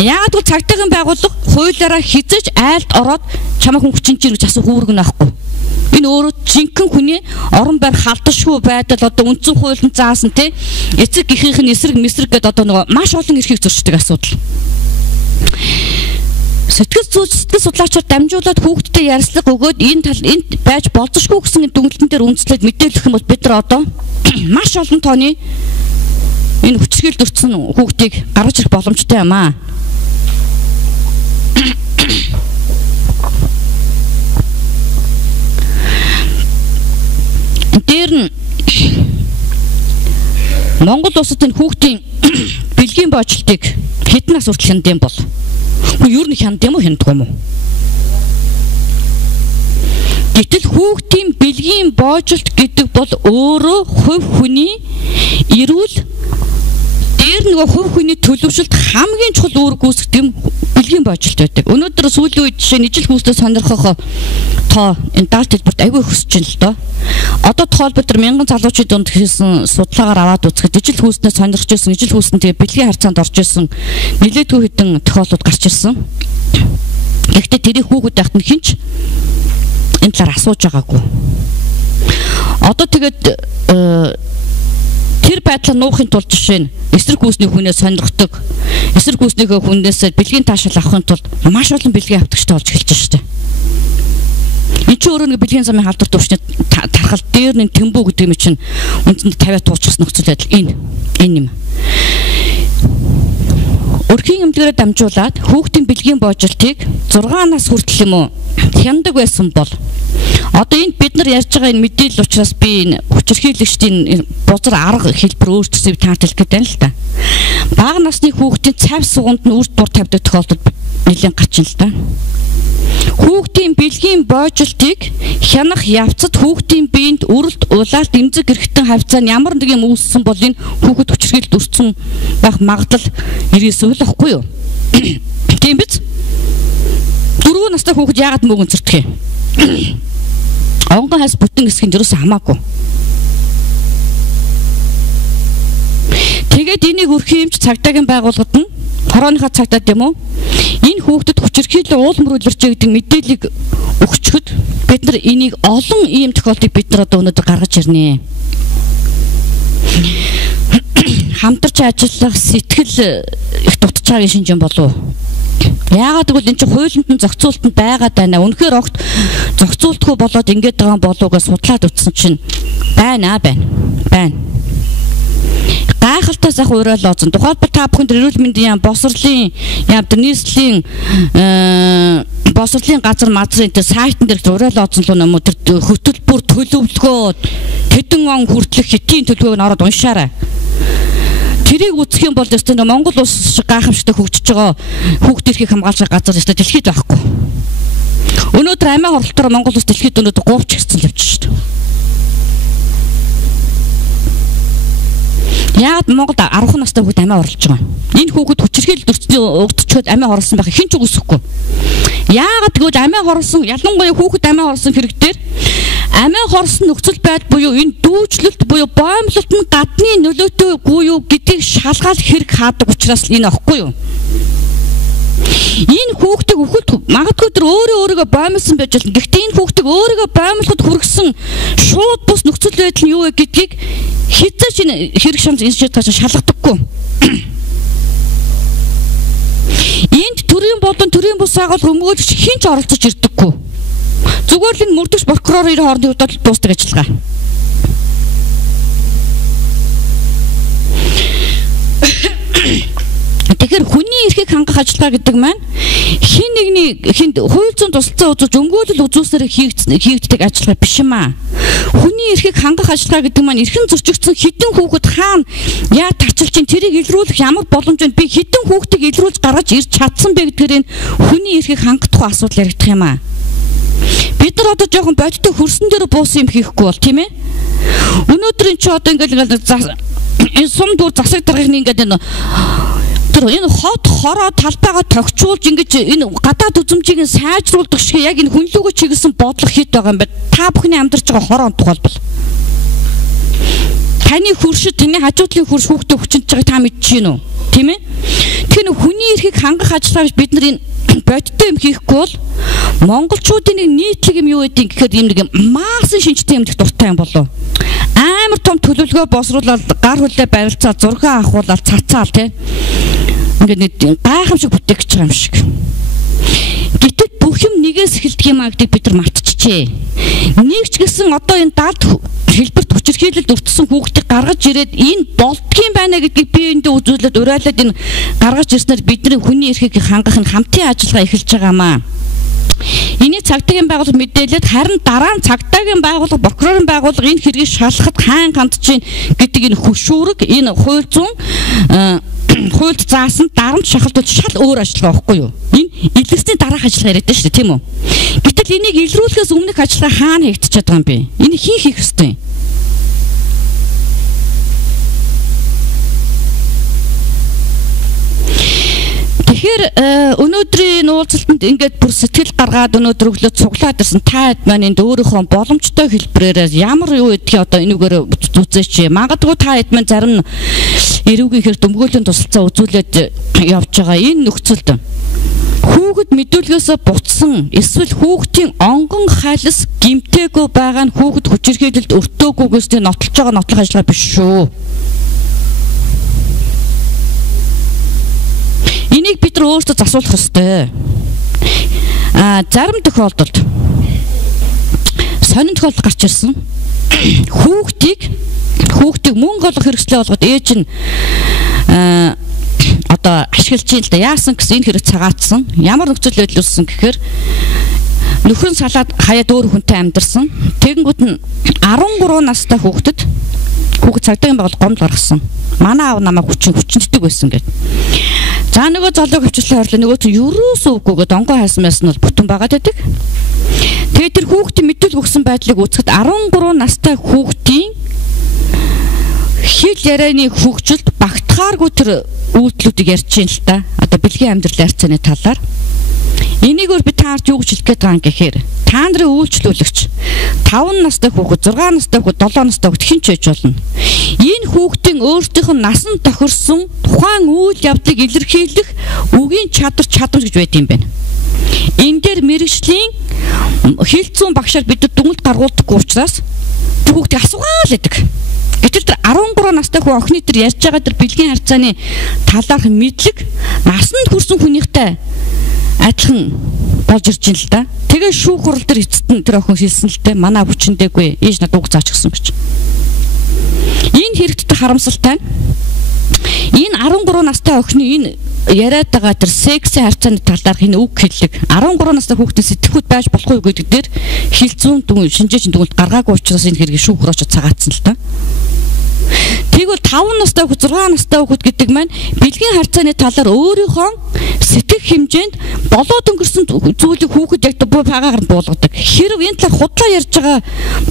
Яагаад гэвэл цагдаагийн байгууллага хуулиараа хязгаарч айлд ороод чамайг хүн хүчин чинь гэж асуух үүрэг нөхгүй. Энэ өөрөө жинхэнэ хүний орон байр халдашгүй байдал одоо үндсэн хуулинд заасан те эцэг гихийнх нь эсрэг мэсрэг гэдэг одоо нөгөө маш олон эрхийг зөрчдөг асуудал. Сэтгэл судлаачаар дамжуулаад хүүхдтэй ярилцлага өгөөд энд байж болзошгүй гэсэн дүгнэлтэн дээр үндэслээд мэдээлэх юм бол бид нар одоо маш олон тооны энэ хүчирхийлэлд өртсөн хүүхдийг гаргаж ирэх боломжтой юм аа. Дээр нь Монгол улсад энэ хүүхдийн бэлгийн боожлтыг хэдэн нас хүртэл хянд юм бол? Юу нь хянд юм уу хяндгүй юм уу? Гэтэл хүүхдийн бэлгийн боожлт гэдэг бол өөрөө хувь хүний эрүүл дээр нөгөө хувь хүний төлөвшөлт хамгийн чухал үүрэг гүйцэтгэх юм бэлгийн боожлт байдаг. Өнөөдөр сүүлийн үед жишээ ижил хүүхдэд сонирхох тоо энэ даалт хэлбэрт аягүй өсөж байна л доо. Одоо тоолбол төр мянган залуучууд донд хийсэн судалгаагаар аваад үзэхэд ижил хүүхдэд сонирхож байсан, ижил хүүхдэд тэгээ бэлгийн харьцаанд орж исэн нэлээдгүй хэдэн тохиолдлууд гарч ирсэн. Гэхдээ тэрийг хүүхэд байхад нь хинч энэ талаар асууж байгаагүй. Одоо тэгээд тэр байдлаа нуухын тулд жишээ нь эсрэг хүүсний хүнээс сонирхдог, эсрэг хүүснийхээ хүнээс бэлгийн таашаал авахын тулд маш олон бэлгийн авдагчтай болж эхэлж байна шүү дээ. Энэ ч өөрөө нэг бэлгийн замын халдвар төвчний тархал дээр нь тэмбүү гэдэг юм чинь үндсэндээ 50 туучсан нөхцөл байдал энэ юм. Өрхийн эмнэлгээрээ дамжуулаад хүүхдийн бэлгийн боожлтыг 6 нас хүртэл юм уу хяндаг байсан бол одоо энд бид нар ярьж байгаа энэ мэдээлэл учраас би энэ хүчирхийлэгчдийн бузар арга хэлбэр өөрчлөсөйг таант хэлэх гэдэг л та. Бага насны хүүхдийн цав суганд нь үрд дур тавьдаг тохиолдол нэлээд гарч ин л та. Хүүхдийн бэлгийн боожлтыг хянах явцад хүүхдийн биед үрэлт улаалт эмзэг эрхтэн хавцаа нь ямар нэг юм үүссэн бол энэ хүүхэд хүчирхийлэлд өртсөн байх магадлал ирээсөө л ахгүй юу? Тийм биз? 4 настай хүүхэд яагаад мөнгө өнцөрдөх юм? Онгон хас бүтэн хэсгийн юус хамаагүй. Тэгээд энийг өрхийн эмч цагдаагийн байгууллагад нь хорооныхаа цагдаад юм уу? Энэ хүүхдэд хүчирхийлэл уул мөрүүлэрч гэдэг мэдээллийг өгчөхөд бид нар энийг олон ийм тохиолдлыг бид нар одоо өнөөдөр гаргаж ирнэ. Хамтарч ажиллах сэтгэл их дутж байгаа шинж юм болов уу? Яагаад гэвэл энэ чинь хуулинд нь зохицуултанд байгаад байна. Үнэхээр огт зохицуултгүй болоод ингэж байгаа болоогоо судлаад утсан чинь байна. Гайхалтай сах уурал лооцсон. Тухайлбал та бүхэнд эрүүл мэндийн яам, босрлын яам, нийслэлийн босрлын газар мазрын тэр сайтн дээр уурал лооцсон л юм уу тэр хөтөлбөр төлөвлөгөө хэдэн он хүртэлх хэтийн төлөвлөгөөг нь ороод уншаарай. Тэрийг үзэх юм бол зөвхөн Монгол улс шиг гайхамшигтай хөгжиж байгаа хүүхд эрхийг хамгаалж байгаа газар зөвхөн дэлхийд байхгүй. Өнөөдөр амиа хорлолтоор Монгол улс дэлхийд өнөөдөр 3 ч гэсэн явж шүү дээ. Яагаад Монголд 10 настай хүүхэд амиа хорлож байгаа? Энэ хүүхэд хүчирхийлэлд өртөчөөд амиа хорлсон байх хэн ч үгүйсэхгүй. Яагаад гэвэл амиа хорлсон ялангуяа хүүхэд амиа хорлсон хэрэг дээр амиа хорсон нөхцөл байдал буюу энэ дүүжлэлт буюу боомлолт нь гадны нөлөөтэйгүй юу гэдгийг шалгаал хэрэг хаадаг учраас энэ аахгүй юу? Энэ хүүхдийг өхөлт магадгүй тэр өөрийгөө боомлсон байж болно. Гэхдээ энэ хүүхдийг өөрийгөө боомлоход хүргэсэн шууд бус нөхцөл байдал нь юу вэ гэдгийг хязгаарч энэ хэрэг шамж институт тааш шалгадаггүй. Энд төрийн болон төрийн бус байгууллага өмгөөлөгч хэн ч оролцож ирдэггүй. Зүгээр л энэ мөрдөгч прокурорын хоорондын удаад дуустдаг ажиллагаа. Тэгэхээр хүний Хүний эрхийг хангах ажиллагаа гэдэг маань хин нэгний хууль зүйн тусалцаа үзүүлж өмгөөлөл үзүүлснээр хийгддэг ажиллагаа биш юм аа. Хүний эрхийг хангах ажиллагаа гэдэг маань эрхэн зөрчигдсөн хэдэн хүүхэд хаана яа тарчилж чинь тэрийг илрүүлэх ямар боломж вэ? Би хэдэн хүүхдийг илрүүлж гаргаж ирж чадсан бэ гэдгээр энэ хүний эрхийг хангах асуудал яригдах юм аа. Бид нар одоо жоохон бодиттой хөрсөн дээр буусан юм хийхгүй бол тийм ээ. Өнөөдөр энэ ч одоо ингээд сум дүүр засаг даргын ингээд энэ хот хороо талбайгаа тогтчуулж ингэж энэ гадаад үзмжийг сайжруулдаг шиг яг энэ хүнлүүгөө чиглэсэн бодлого хит байгаа юм байна. Та бүхний амьдарч байгаа хорон тухайлбал таны хөршид таны хажуудлын хөрш хүүхдээ хүчинж байгааг та мэдэж байна уу? Тийм ээ. Тэгэхээр хүний эрхийг хангах ажиллагаа гэж бид нар энэ бодиттой юм хийхгүй бол монголчуудын нэг нийтлэг юм юу гэдэг гэхээр юм нэг маасан шинжтэй юм дэх дуртай юм болов. Амар том төлөвлөгөө босруулаад гар хүлээ барилцаа зураг авахуулаад цацаал тий. Ингээд нэг гайхамшиг бүтээх гэж байгаа юм шиг. Гэтэл бүх юм нэгээс эхэлдэг юм аа гэдэг бид нар мартчихжээ. Нэг ч гэсэн одоо энэ далд хэлбэрт хүчирхийлэлд өртсөн хүүхдийг гаргаж ирээд энэ болдгийн байна гэдгийг би эндээ үзүүлээд урайлаад энэ гаргаж ирснээр бидний хүний эрхийг хангах нь хамтын ажиллагаа эхэлж байгаамаа. Энийг цагдаагийн байгууллага мэдээлээд харин дараа нь цагдаагийн байгууллага, прокурорын байгууллага энэ хэргийг шалгахад хаан хандж гин гэдэг энэ хөшүүрэг энэ хууль зүйн хуульд заасан дарамт шахалтууд шал өөр ажиллагаа байхгүй юу? Энэ илэрсний дараах ажиллагаа яриад шүү дээ, тийм үү? Гэтэл энийг илрүүлэхээс өмнөх ажиллагаа хаана хийгдчихэж байгаа юм бэ? Энийг хийх ёстой юм. Тэгэхээр өнөөдрийн уулзалтанд ингээд бүр сэтгэл гаргаад өнөөдөр өглөө цуглаад ирсэн таад маань энд өөрийнхөө боломжтой хэлбэрээр ямар юу гэдгийг одоо энэгээр үзээч. Магадгүй та хэд маань зарим эрүүгийнхэр дөмгөөлийн тусалцаа үзүүлээд явж байгаа энэ нөхцөлд хүүхэд мэдүүлгээс буцсан эсвэл хүүхдийн онгон халис гимтээгүй байгаа нь хүүхэд хүчирхийлэлд өртөөгүйгээс нотлож байгаа нотлох ажиллагаа биш шүү. Энийг бид нар өөрсдөө засуулах ёстой. Зарим тохиолдолд сонин тохиолдол гарч ирсэн. Хүүхдийг мөнгө олох хэрэгслээ болгоод ээж нь одоо ашиглаж юм л да. Яасан гэсэн энэ хэрэг цагаатсан. Ямар нөхцөл байдал үүссэн гэхээр нөхөр нь салаад хаяад өөр хүнтэй амьдарсан. Тэгэнгүүт нь 13 настай хүүхэд цагдаагийн байгууллага гомдол гаргасан. Манай аав намайг хүчнэтдэг байсан гэдэг. За нөгөө золог хөвчлээ хорлоо нөгөө чинь юурээс үгүйгээд онгоо хайсан байсан бол бүтэн байгаад байдаг. Тэгээд тэр хүүхдийн мэдүүлэг өгсөн байдлыг үзэхэд 13 настай хүүхдийн хэл ярианы хөгжилд багтахааргүй тэр үйлдэлүүдийг ярьж байна л та. Одоо бэлгийн амьдрал ярьцааны талаар. Энийг өөр би таарч юу гэж хэлэх гээд байгаа юм гэхээр та нарын үйлчлүүлэгч 5 настай хүүхэд 6 настай хүүхэд 7 настай хүүхэд хэн ч ээж болно. Энэ хүүхдийн өөртөөх нь насан тохирсон тухайн үйл явдлыг илэрхийлэх үгийн чадамж гэж байд юм байна. Энэ дээр мэрэгжлийн хилцүүн багшаар бид дүнэлт гаргуулдаггүй учраас тэр хүүхдийг асуугаал гэдэг. Гэтэл тэр 13 настай хүн охины тэр ярьж байгаа тэр бэлгийн харьцааны талаарх мэдлэг насанд хүрсэн хүнийхтэй адилхан болж ирж байна л да. Тэгээ шүүх хурал дээр эцэст нь тэр охин хэлсэн л дээ. Манай хүчнэдэггүй ээж надад уг заач гэсэн гэж. Энэ хэрэгтд харамсалтай нь энэ 13 настай охины энэ яриад байгаа тэр секси харьцааны талаарх энэ үг хэллэг 13 настай хүүхдийн сэтгэхүйд байж болохгүй гэдэг дээр хилцүүн шинжээчийн дүгнэлт гаргаагүй учраас энэ хэргийг шүүх хураач цагаатсан л да. Тэгвэл 5 настай хүүхэд 6 настай хүүхэд гэдэг маань бэлгийн харьцааны талаар өөрийнхөө сэтгэх хэмжээнд болоод өнгөрсөн зүйлийг хүүхэд яг багаагаар нь буулгадаг. Хэрв энэ талаар худлаа ярьж байгаа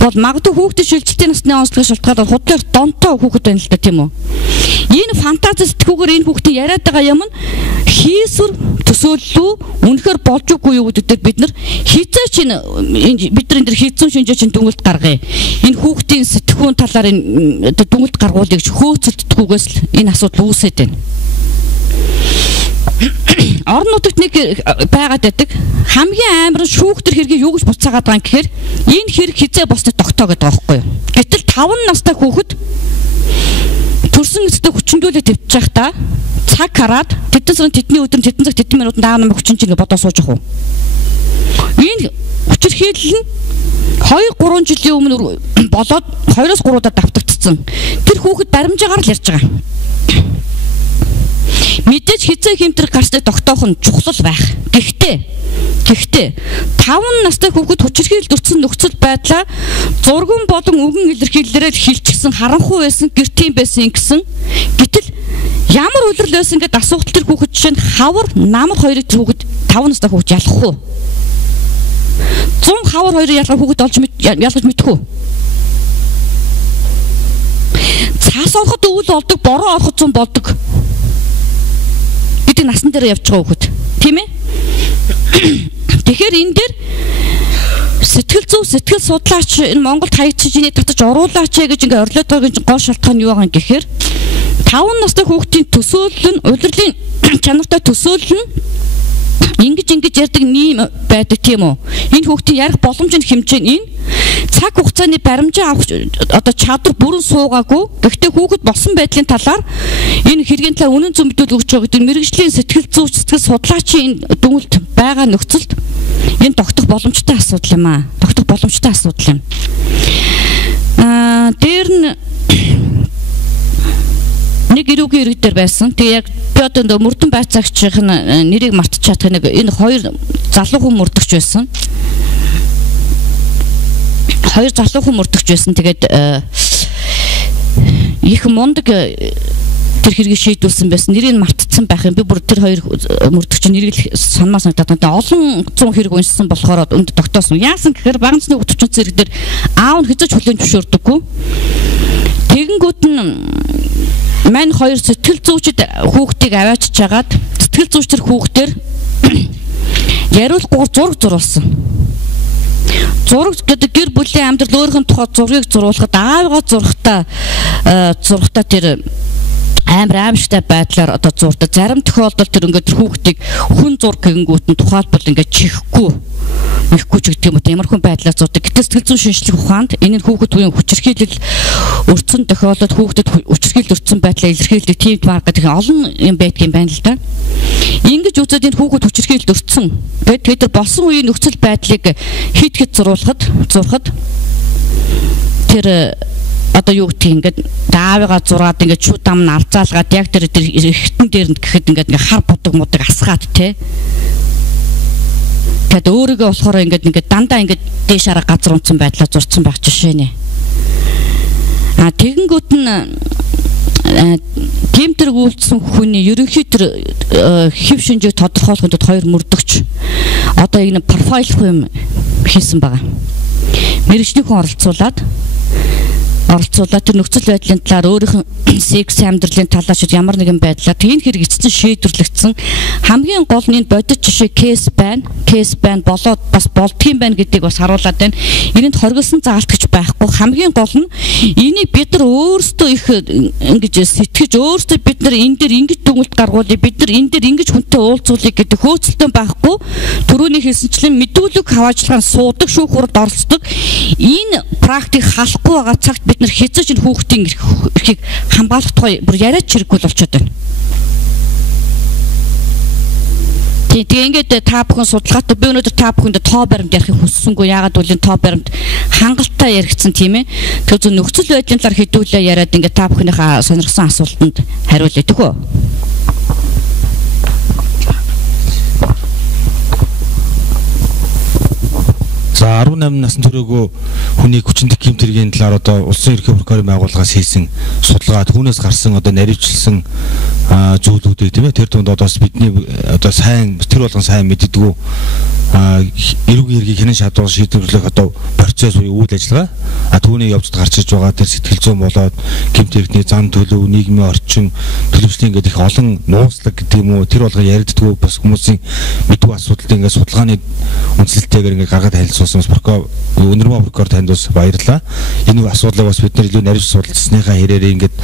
бол магадгүй хүүхдийн шилжилтийн насны онцлог шалтгаалаад худлаар донтоо хүүхэд байна л да, тийм үү? Энэ фантази сэтгүүгээр энэ хүүхдийн яриад байгаа юм нь хийсвэр төсөөллөө үнэхээр болж үгүй юу гэдэг бид нар хизээч бид нар энэ төр хилцүүн шинжээчийн дүгнэлт гаргая. Энэ хүүхдийн сэтгүүн талаар энэ дүгнэлт гаргуулъя гэж хөөцөлддөхгүйгээс л энэ асуудал үүсээд байна. Орон нутагт нэг байгаад байдаг хамгийн амар шүүхтэр хэргийг юу гэж буцаагаад байгаа юм гэхээр энэ хэрэг хизээ босдод тогтоо гэдэг байгаа байхгүй юу. Гэтэл 5 настай хүүхэд төрсөн эцэстээ хүчндүүлээ твчих байхдаа цаг хараад тэдэн сарын тэдний өдөр тэдэн цаг тэдэн минутанд аав намайг хүчин чинь бодоо сууж ах уу. Энэ хүчирхийлэл нь 2-3 жилийн өмнө болоод 2-3 удаа давтагдсан. Тэр хүүхэд баримжаагаар л ярьж байгаа. Мэдээж хизээ гэмтрэг гарсныг тогтоох нь чухал байх. Гэхдээ 5 настай хүүхэд хүчирхийлэлд өртсөн нөхцөл байдлаа зурган болон үгэн илэрхийлэлээр хилчилсэн харанхуй байсан гэртийн байсан гэсэн. Гэтэл ямар үйлрэл байсан гэдээ асуулт төр хүүхэд жишээ нь хавар намар хоёрыг тэр хүүхэд 5 настай хүүхэд ялах уу? 100 хавар хоёрыг ялах хүүхэд ялгаж мэдэх үү? Цаас ороход өвөл болдог, бороо ороход 100 болдог. Бид насан дээр явж байгаа хүүхэд. Тийм ээ? Тэгэхээр энэ дээр сэтгэл зүй сэтгэл судлаач энэ Монголд хаягдчих чиний татаж оруулаач гэж ингээ орлоод байгаа гол шалтгаан юу байгаа юм гэхээр 5 настай хүүхдийн төсөөлөл нь удирдлын чанартай төсөөлөл нь ингэж ярьдаг нэм байдаг тийм үү? Энэ хүүхдийн ярих боломжийн хэмжээ нь энэ цаг хугацааны баримжаа авах одоо чадвар бүрэн суугаагүй. Гэхдээ хүүхэд болсон байдлын талаар энэ хэргийн талаар үнэн зөв мэдүүлэл өгч байгаа гэдэг мэрэгжлийн сэтгэл зүйч сэтгэл судлаачийн дүгнэлт байгаа нөхцөлд энэ тогтох боломжтой асуудал юм аа. Тогтох боломжтой асуудал юм. Дээр нь нэг ирүүгийн ирэг дээр байсан. Тэгээ яг би одоо мөрдөн байцаагчийн нэрийг мартчихад нэг энэ хоёр залуу хүн мөрдөгч байсан. Хоёр залуу хүн мөрдөгч байсан. Тэгээд их мундаг тэр хэргийг шийдүүлсэн байсан. Нэрийг мартцсан байх юм. Би бүр тэр хоёр мөрдөгчийн нэрийг санамаа санагдаад байна. Олон 100 хэрэг уншсан болохоор өнд тогтоосон. Яасан гэхээр багцны утгачсан зэрэг дээр аав нь хязгаарч хүлээн зөвшөөрдөггүй. Тэгэнгүүт нь мань хоёр сэтгэл зүйчд хүүхдийг аваачж хагаад сэтгэл зүйчдэр хүүхдээр яриулгүйгээр зураг зурулсан. Зураг гэдэг гэр бүлийн амьдрал өөрийнх нь тухай зургийг зурулахад аавыгаа зурхтаа тэр аимшигтай байдлаар одоо зурдаг. Зарим тохиолдолд тэр ингээд хүүхдийг хүн зураг гэнгүүт нь тухайлбал ингээд чихгүй ч гэдэг юм уу ямар хүн байдлаар зурдаг. Гэтэл сэтгэл зүйн шинжилгээ ухаанд энэ нь хүүхэд үеийн хүчирхийлэл өртсөн тохиолдолд хүүхдэд хүчирхийлэл өртсөн байдлаа илэрхийлдэг тийм марк гэдэг олон юм байдгийн байна л да. Ингэж үзээд энэ хүүхэд хүчирхийлэл өртсөн. Тэгээд тэр болсон үеийн нөхцөл байдлыг хит зурхад тэр одоо юу гэх юм ингээд аавыгаа зураад ингээд шууд ам нь алзаалгаад яг тэр эргэтэн дээр нь гэхэд ингээд хар будаг мудаг асгаад те. Тэгэд өөрийгөө болохоор ингээд дандаа ингээд дээшаараа газар унтсан байдлаар зурцсан байх жишээ нэ. Тэгэнгүүт нь гэмтрэг үйлдсэн хүний ерөнхий тэр хэв шинжийг тодорхойлохын тулд хоёр мөрдөгч одоо энэ профайл юм хийсэн байгаа. Мэргэжлийн хүн оролцуулаад тэр нөхцөл байдлын талаар өөрийнх нь секс амьдралын талаас ямар нэгэн байдлаар тийм хэрэг эцэст шийдвэрлэгдсэн хамгийн гол нь бодит жишээ кейс байна болоод бас болдгийм байна гэдгийг бас харуулад байна. Энэнд хоригдсон заалт гэж байхгүй. Хамгийн гол нь энийг бид нар өөрсдөө их ингэж сэтгэж өөрсдөө бид нар энэ дээр ингэж дүгнэлт гаргуулъя, бид нар энэ дээр ингэж хүнтэй уулзуулъя гэдэг хөөцөлтөө байхгүй. Төрөний хэлсэнчлэн мэдүүлэг хаваажлагын суудаг шүүх хурд оролцдог. Энэ практик халахгүй байгаа цагт бид нар хязгаарч энэ хүүхдийн эрхийг хамгаалах тухай бүр яриач хэрэггүй болчиход байна. Тэгээ ингээд та бүхэн судалгаатай би өнөөдөр та бүхэнд тоо баримт ярихыг хүссэнгүй. Яагаад гэвэл энэ тоо баримт хангалттай яригдсан тийм ээ. Тэр зөв нөхцөл байдлын талаар хэдүүлээ яриад ингээд та бүхнийхээ сонирхсан асуултанд хариулъя тэгвэ. За 18 насны төрөөгөө хүний хүчинтэг гэмтэргийн талаар одоо улсын ерхий прокурорын байгууллагаас хийсэн судалгаа түүнээс гарсан одоо наривчлсан зүйлүүдийг тийм ээ тэр дунд одоо бидний одоо сайн тэр болгон сайн мэддэггүй эрүүгийн хэргийг хянан шатуул шийдвэрлэх одоо процесс буюу үйл ажиллагаа түүний явцад гарч иж байгаа тэр сэтгэл зүйн болоод гэмтэрхний зан төлөв нийгмийн орчин төлөвшлийн гэдэг их олон нууцлаг гэдэг юм уу тэр болгон яригддаггүй бас хүмүүсийн мэдгүй асуудалд ингээд судалгааны үндэслэлтэйгээр ингээд гаргаад харилцуулсан өнөрмө прокурор танд бас баярлалаа. Энэ асуудлыг бас бид нар илүү наривч судалсныхаа хэрээр ингээд